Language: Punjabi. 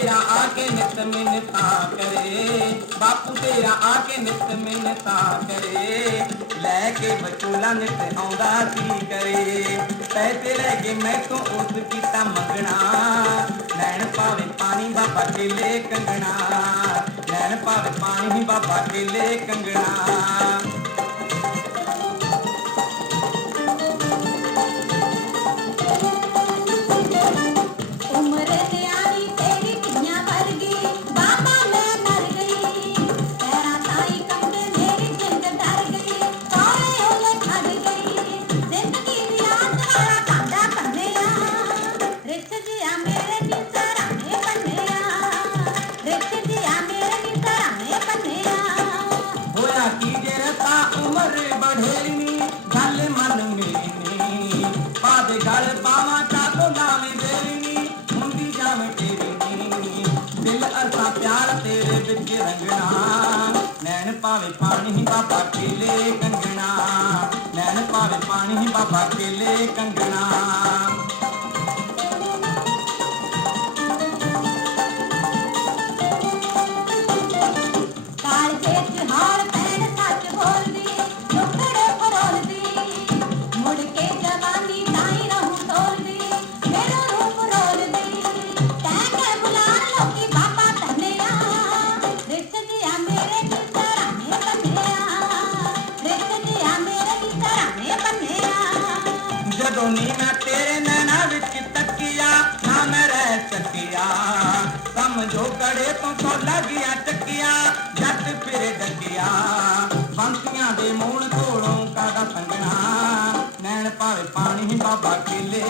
ਤੇਰਾ ਆ ਕੇ ਨਿਤ ਮਿੰਨਤਾ ਕਰੇ, ਬਾਪੂ ਤੇਰਾ ਆ ਕੇ ਨਿਤ ਮਿੰਨਤਾ ਕਰੇ। ਲੈ ਕੇ ਬਚੂਲਾ ਨਿਤ ਆਉਂਦਾ ਸੀ ਕਰੇ। ਪੈਸੇ ਲੈ ਕੇ ਮੈਂ ਤੋਂ ਉਸ ਕੀਤਾ ਮੰਗਣਾ। ਲੈਣ ਪਾਵੇ ਪਾਣੀ ਬਾਬਾ ਕੇਲੇ ਕੰਗਣਾ। ਲੈਣ ਪਾਵੇ ਪਾਣੀ ਬਾਬਾ ਕੇਲੇ ਕੰਗਣਾ। ਉਮਰ ਬਢੇਰੀ ਗੱਲ ਮਨ ਮੇਰੀ ਨੀ ਪਾਦੇ ਗਲ ਪਾਵਾਂ ਚਾਕੋ ਲਾਵੇਂ ਦੇਰੀ ਹੁੰਦੀ ਜਾਵੇਂ ਤੇਰੀ ਨੀ ਦਿਲ ਅਰਸਾ ਪਿਆਰ ਤੇਰੇ ਵਿੱਚ ਰੰਗਣਾ। ਨੈਣ ਪਾਵੇ ਪਾਣੀ ਬਾਬਾ ਕੇਲੇ ਕੰਗਣਾ। ਨੈਣ ਪਾਵੇ ਪਾਣੀ ਬਾਬਾ ਕੇਲੇ ਕੰਗਣਾ। ਜਦੋਂ ਨੀ ਮੈਂ ਤੇਰੇ ਨੈਣਾ ਵਿੱਚ ਤੱਕਿਆ, ਨਾ ਮੈਂ ਰਹਿ ਸਕਿਆ। ਸਮਝੋ ਕੜੇ ਤੋਂ ਕੋਲਾ ਗਿਆ ਟੱਕਿਆ ਜੱਟ ਫਿਰ ਡੱਕਿਆ। ਬੰਸੀਆਂ ਦੇ ਮੂਲ ਕੋਲੋਂ ਕਾਦਾ ਸੰਗਣਾ ਨੈਣ ਭਾਵੇਂ ਪਾਣੀ, ਬਾਬਾ ਕੇਲੇ